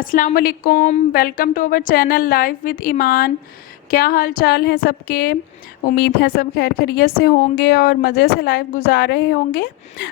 अस्सलाम वालेकुम। Welcome to our channel Life with Iman. क्या हाल चाल है सबके। उम्मीद है सब खैर खैरियत से होंगे और मज़े से लाइफ गुजार रहे होंगे।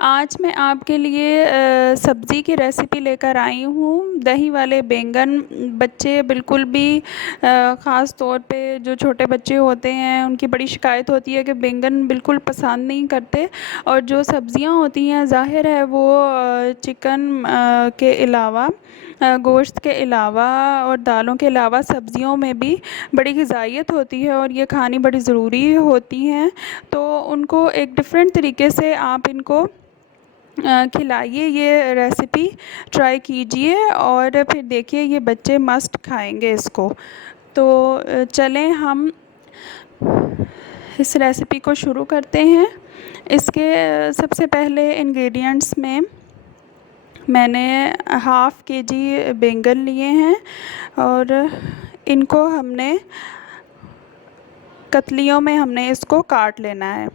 आज मैं आपके लिए सब्ज़ी की रेसिपी लेकर आई हूँ, दही वाले बैंगन। बच्चे बिल्कुल भी ख़ास तौर पे जो छोटे बच्चे होते हैं उनकी बड़ी शिकायत होती है कि बैंगन बिल्कुल पसंद नहीं करते। और जो सब्ज़ियाँ होती हैं ज़ाहिर है वो चिकन के अलावा, गोश्त के अलावा और दालों के अलावा सब्ज़ियों में भी बड़ी ग़िज़ाइयत होती है और ये खानी बड़ी ज़रूरी होती हैं। तो उनको एक डिफ़रेंट तरीके से आप इनको खिलाइए, ये रेसिपी ट्राई कीजिए और फिर देखिए ये बच्चे मस्ट खाएंगे इसको। तो चलें हम इस रेसिपी को शुरू करते हैं। इसके सबसे पहले इंग्रेडिएंट्स में मैंने हाफ़ केजी बैंगन लिए हैं और इनको हमने कतलियों में इसको काट लेना है।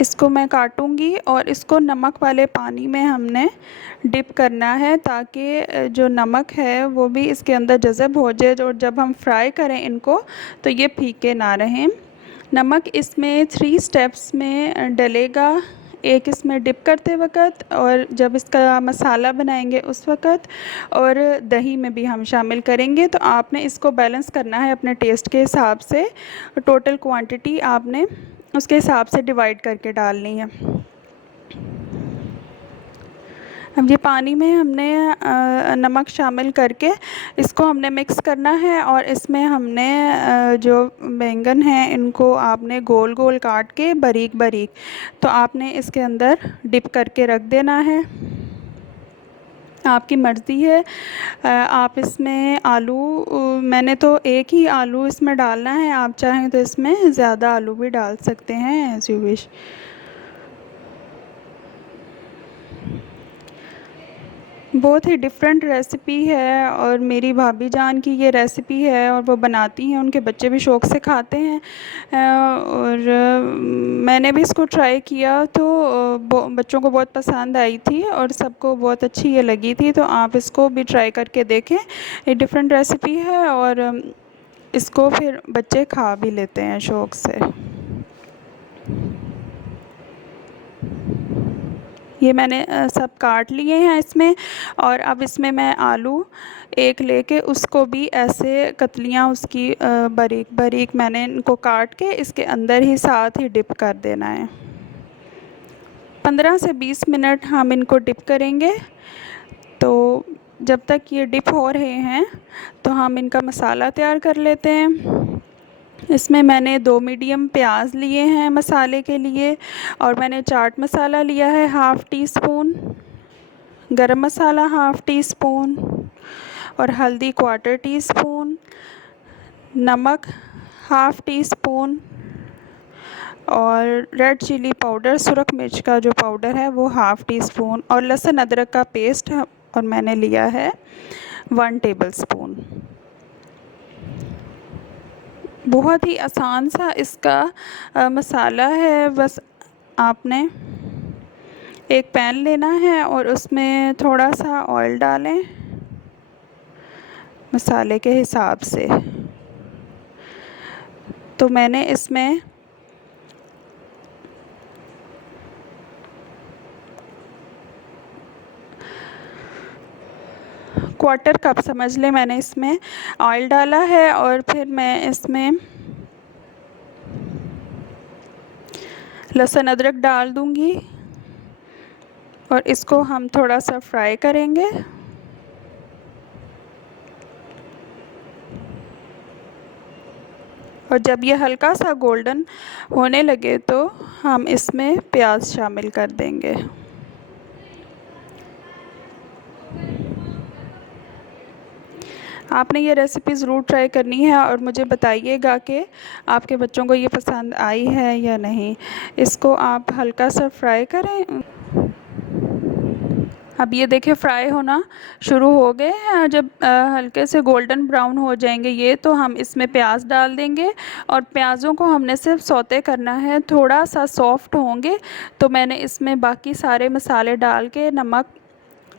इसको मैं काटूंगी और इसको नमक वाले पानी में हमने डिप करना है ताकि जो नमक है वो भी इसके अंदर जज़ब हो जाए और जब हम फ्राई करें इनको तो ये फीके ना रहें। नमक इसमें 3 स्टेप्स में डलेगा, एक इसमें डिप करते वक्त और जब इसका मसाला बनाएंगे उस वक़्त, और दही में भी हम शामिल करेंगे। तो आपने इसको बैलेंस करना है अपने टेस्ट के हिसाब से। टोटल क्वांटिटी आपने उसके हिसाब से डिवाइड करके डालनी है। अब ये पानी में हमने नमक शामिल करके इसको हमने मिक्स करना है और इसमें हमने जो बैंगन हैं इनको आपने गोल गोल काट के बारीक बारीक तो आपने इसके अंदर डिप करके रख देना है। आपकी मर्ज़ी है। आप इसमें आलू, मैंने तो एक ही आलू इसमें डालना है, आप चाहें तो इसमें ज़्यादा आलू भी डाल सकते हैं, एज़ यू विश। बहुत ही डिफरेंट रेसिपी है और मेरी भाभी जान की ये रेसिपी है और वो बनाती हैं, उनके बच्चे भी शौक़ से खाते हैं। और मैंने भी इसको ट्राई किया तो बच्चों को बहुत पसंद आई थी और सबको बहुत अच्छी ये लगी थी। तो आप इसको भी ट्राई करके देखें, ये डिफरेंट रेसिपी है और इसको फिर बच्चे खा भी लेते हैं शौक़ से। ये मैंने सब काट लिए हैं इसमें और अब इसमें मैं आलू एक लेके उसको भी ऐसे कतलियाँ उसकी बारीक बारीक मैंने इनको काट के इसके अंदर ही साथ ही डिप कर देना है। 15 से 20 मिनट हम इनको डिप करेंगे। तो जब तक ये डिप हो रहे हैं तो हम इनका मसाला तैयार कर लेते हैं। इसमें मैंने 2 मीडियम प्याज लिए हैं मसाले के लिए और मैंने चाट मसाला लिया है हाफ़ टी स्पून, गरम मसाला हाफ़ टी स्पून और हल्दी 1/4 टी स्पून, नमक हाफ़ टी स्पून और रेड चिली पाउडर, सुरख मिर्च का जो पाउडर है वो हाफ़ टी स्पून और लहसुन अदरक का पेस्ट और मैंने लिया है 1 टेबलस्पून। बहुत ही आसान सा इसका मसाला है। बस आपने एक पैन लेना है और उसमें थोड़ा सा ऑयल डालें मसाले के हिसाब से। तो मैंने इसमें क्वार्टर कप समझ लें मैंने इसमें ऑयल डाला है और फिर मैं इसमें लहसुन अदरक डाल दूंगी और इसको हम थोड़ा सा फ्राई करेंगे। और जब ये हल्का सा गोल्डन होने लगे तो हम इसमें प्याज शामिल कर देंगे। आपने ये रेसिपी ज़रूर ट्राई करनी है और मुझे बताइएगा कि आपके बच्चों को ये पसंद आई है या नहीं। इसको आप हल्का सा फ्राई करें। अब ये देखिए फ्राई होना शुरू हो गए हैं। जब हल्के से गोल्डन ब्राउन हो जाएंगे ये, तो हम इसमें प्याज डाल देंगे और प्याज़ों को हमने सिर्फ सौते करना है, थोड़ा सा सॉफ्ट होंगे तो मैंने इसमें बाकी सारे मसाले डाल के नमक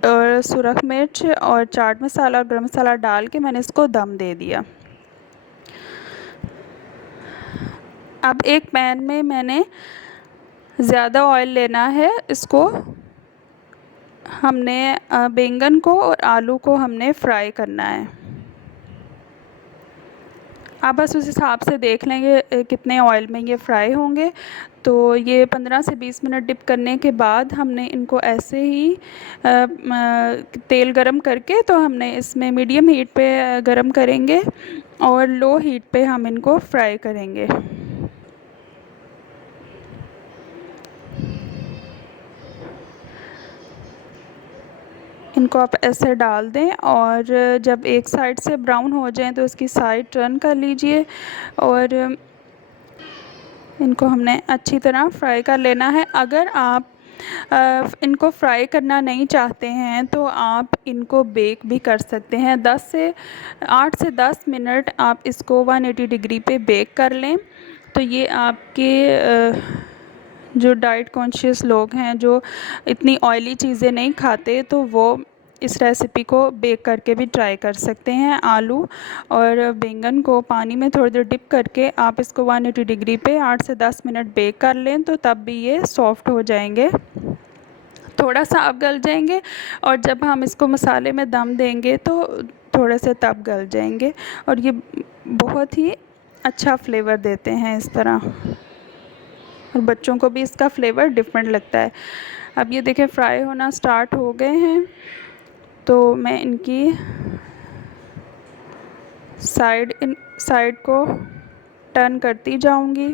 और सुरख मिर्च और चाट मसाला और गरम मसाला डाल के मैंने इसको दम दे दिया। अब एक पैन में मैंने ज़्यादा ऑयल लेना है, इसको हमने बैंगन को और आलू को हमने फ्राई करना है। आप बस उस हिसाब से देख लेंगे कितने ऑयल में ये फ्राई होंगे। तो ये 15 से 20 मिनट डिप करने के बाद हमने इनको ऐसे ही तेल गरम करके, तो हमने इसमें मीडियम हीट पे गरम करेंगे और लो हीट पे हम इनको फ्राई करेंगे। इनको आप ऐसे डाल दें और जब एक साइड से ब्राउन हो जाएं तो इसकी साइड टर्न कर लीजिए और इनको हमने अच्छी तरह फ्राई कर लेना है। अगर आप इनको फ्राई करना नहीं चाहते हैं तो आप इनको बेक भी कर सकते हैं। 8 से 10 मिनट आप इसको 180 डिग्री पे बेक कर लें। तो ये आपके जो डाइट कॉन्शियस लोग हैं, जो इतनी ऑयली चीज़ें नहीं खाते, तो वो इस रेसिपी को बेक करके भी ट्राई कर सकते हैं। आलू और बैंगन को पानी में थोड़ी देर डिप करके आप इसको 180 डिग्री पे 8 से 10 मिनट बेक कर लें, तो तब भी ये सॉफ्ट हो जाएंगे, थोड़ा सा अब गल जाएंगे। और जब हम इसको मसाले में दम देंगे तो थोड़े से तब गल जाएंगे और ये बहुत ही अच्छा फ्लेवर देते हैं इस तरह, और बच्चों को भी इसका फ्लेवर डिफरेंट लगता है। अब ये देखें फ्राई होना स्टार्ट हो गए हैं, तो मैं इनकी साइड को टर्न करती जाऊंगी।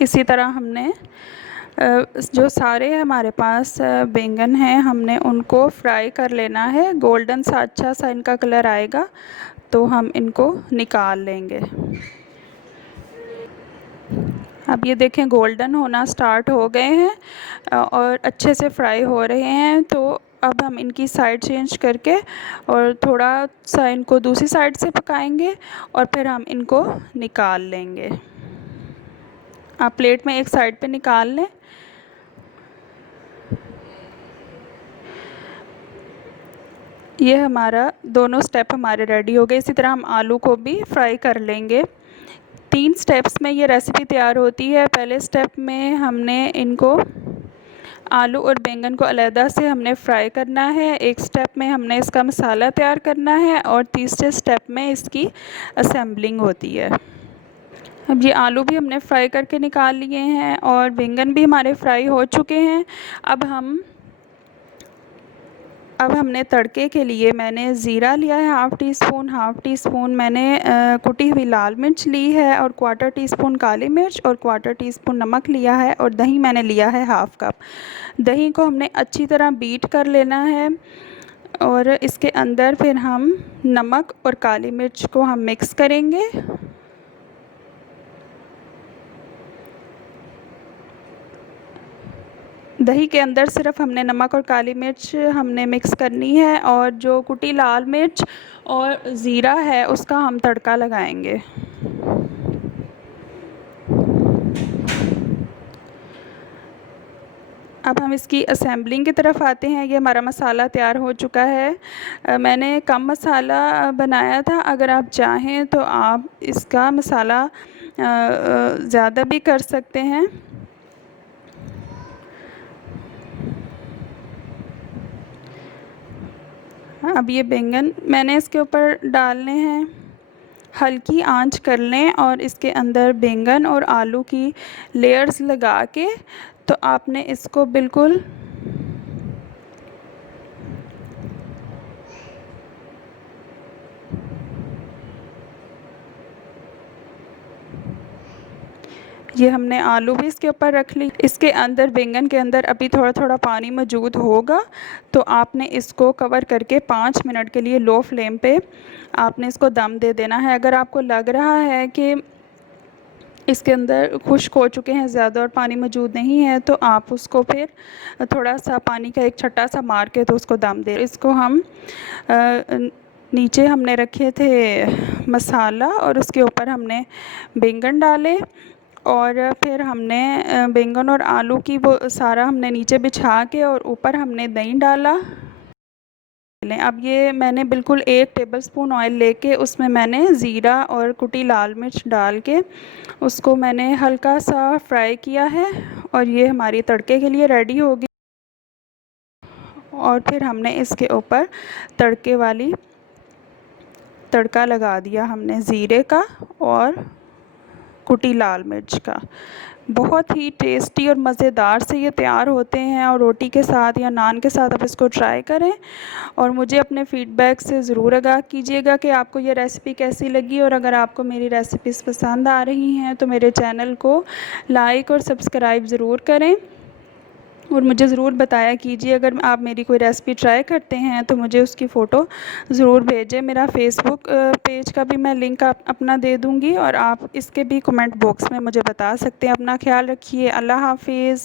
इसी तरह हमने जो सारे हमारे पास बैंगन हैं हमने उनको फ्राई कर लेना है। गोल्डन सा अच्छा सा इनका कलर आएगा तो हम इनको निकाल लेंगे। अब ये देखें गोल्डन होना स्टार्ट हो गए हैं और अच्छे से फ्राई हो रहे हैं। तो अब हम इनकी साइड चेंज करके और थोड़ा सा इनको दूसरी साइड से पकाएंगे और फिर हम इनको निकाल लेंगे। आप प्लेट में एक साइड पे निकाल लें। ये हमारा दोनों स्टेप हमारे रेडी हो गए। इसी तरह हम आलू को भी फ्राई कर लेंगे। 3 स्टेप्स में ये रेसिपी तैयार होती है। पहले स्टेप में हमने इनको आलू और बैंगन को अलहदा से हमने फ्राई करना है। एक स्टेप में हमने इसका मसाला तैयार करना है और तीसरे स्टेप में इसकी असेंबलिंग होती है। अब ये आलू भी हमने फ्राई करके निकाल लिए हैं और बैंगन भी हमारे फ्राई हो चुके हैं। अब हमने तड़के के लिए मैंने ज़ीरा लिया है हाफ़ टी स्पून मैंने कुटी हुई लाल मिर्च ली है और 1/4 टीस्पून काली मिर्च और 1/4 टीस्पून नमक लिया है और दही मैंने लिया है हाफ़ कप। दही को हमने अच्छी तरह बीट कर लेना है और इसके अंदर फिर हम नमक और काली मिर्च को हम मिक्स करेंगे। दही के अंदर सिर्फ हमने नमक और काली मिर्च हमने मिक्स करनी है और जो कुटी लाल मिर्च और ज़ीरा है उसका हम तड़का लगाएंगे। अब हम इसकी असेंबलिंग की तरफ आते हैं। ये हमारा मसाला तैयार हो चुका है। मैंने कम मसाला बनाया था, अगर आप चाहें तो आप इसका मसाला ज़्यादा भी कर सकते हैं। अब ये बैंगन मैंने इसके ऊपर डालने हैं। हल्की आंच कर लें और इसके अंदर बैंगन और आलू की लेयर्स लगा के तो आपने इसको बिल्कुल ये हमने आलू भी इसके ऊपर रख ली। इसके अंदर बैंगन के अंदर अभी थोड़ा थोड़ा पानी मौजूद होगा, तो आपने इसको कवर करके 5 मिनट के लिए लो फ्लेम पे आपने इसको दम दे देना है। अगर आपको लग रहा है कि इसके अंदर खुश्क हो चुके हैं ज़्यादा और पानी मौजूद नहीं है, तो आप उसको फिर थोड़ा सा पानी का एक छट्टा सा मार के तो उसको दम दे। इसको हम नीचे हमने रखे थे मसाला और उसके ऊपर हमने बैंगन डाले और फिर हमने बैंगन और आलू की वो सारा हमने नीचे बिछा के और ऊपर हमने दही डाला। अब ये मैंने बिल्कुल 1 टेबलस्पून ऑयल लेके उसमें मैंने ज़ीरा और कुटी लाल मिर्च डाल के उसको मैंने हल्का सा फ्राई किया है और ये हमारी तड़के के लिए रेडी होगी। और फिर हमने इसके ऊपर तड़के वाली तड़का लगा दिया हमने ज़ीरे का और कुटी लाल मिर्च का। बहुत ही टेस्टी और मज़ेदार से ये तैयार होते हैं और रोटी के साथ या नान के साथ आप इसको ट्राई करें और मुझे अपने फ़ीडबैक से ज़रूर आगाह कीजिएगा कि आपको ये रेसिपी कैसी लगी। और अगर आपको मेरी रेसिपीज़ पसंद आ रही हैं तो मेरे चैनल को लाइक और सब्सक्राइब ज़रूर करें और मुझे ज़रूर बताया कीजिए। अगर आप मेरी कोई रेसिपी ट्राई करते हैं तो मुझे उसकी फ़ोटो ज़रूर भेजें। मेरा फ़ेसबुक पेज का भी मैं लिंक अपना दे दूँगी और आप इसके भी कमेंट बॉक्स में मुझे बता सकते हैं। अपना ख्याल रखिए। अल्लाह हाफ़िज़।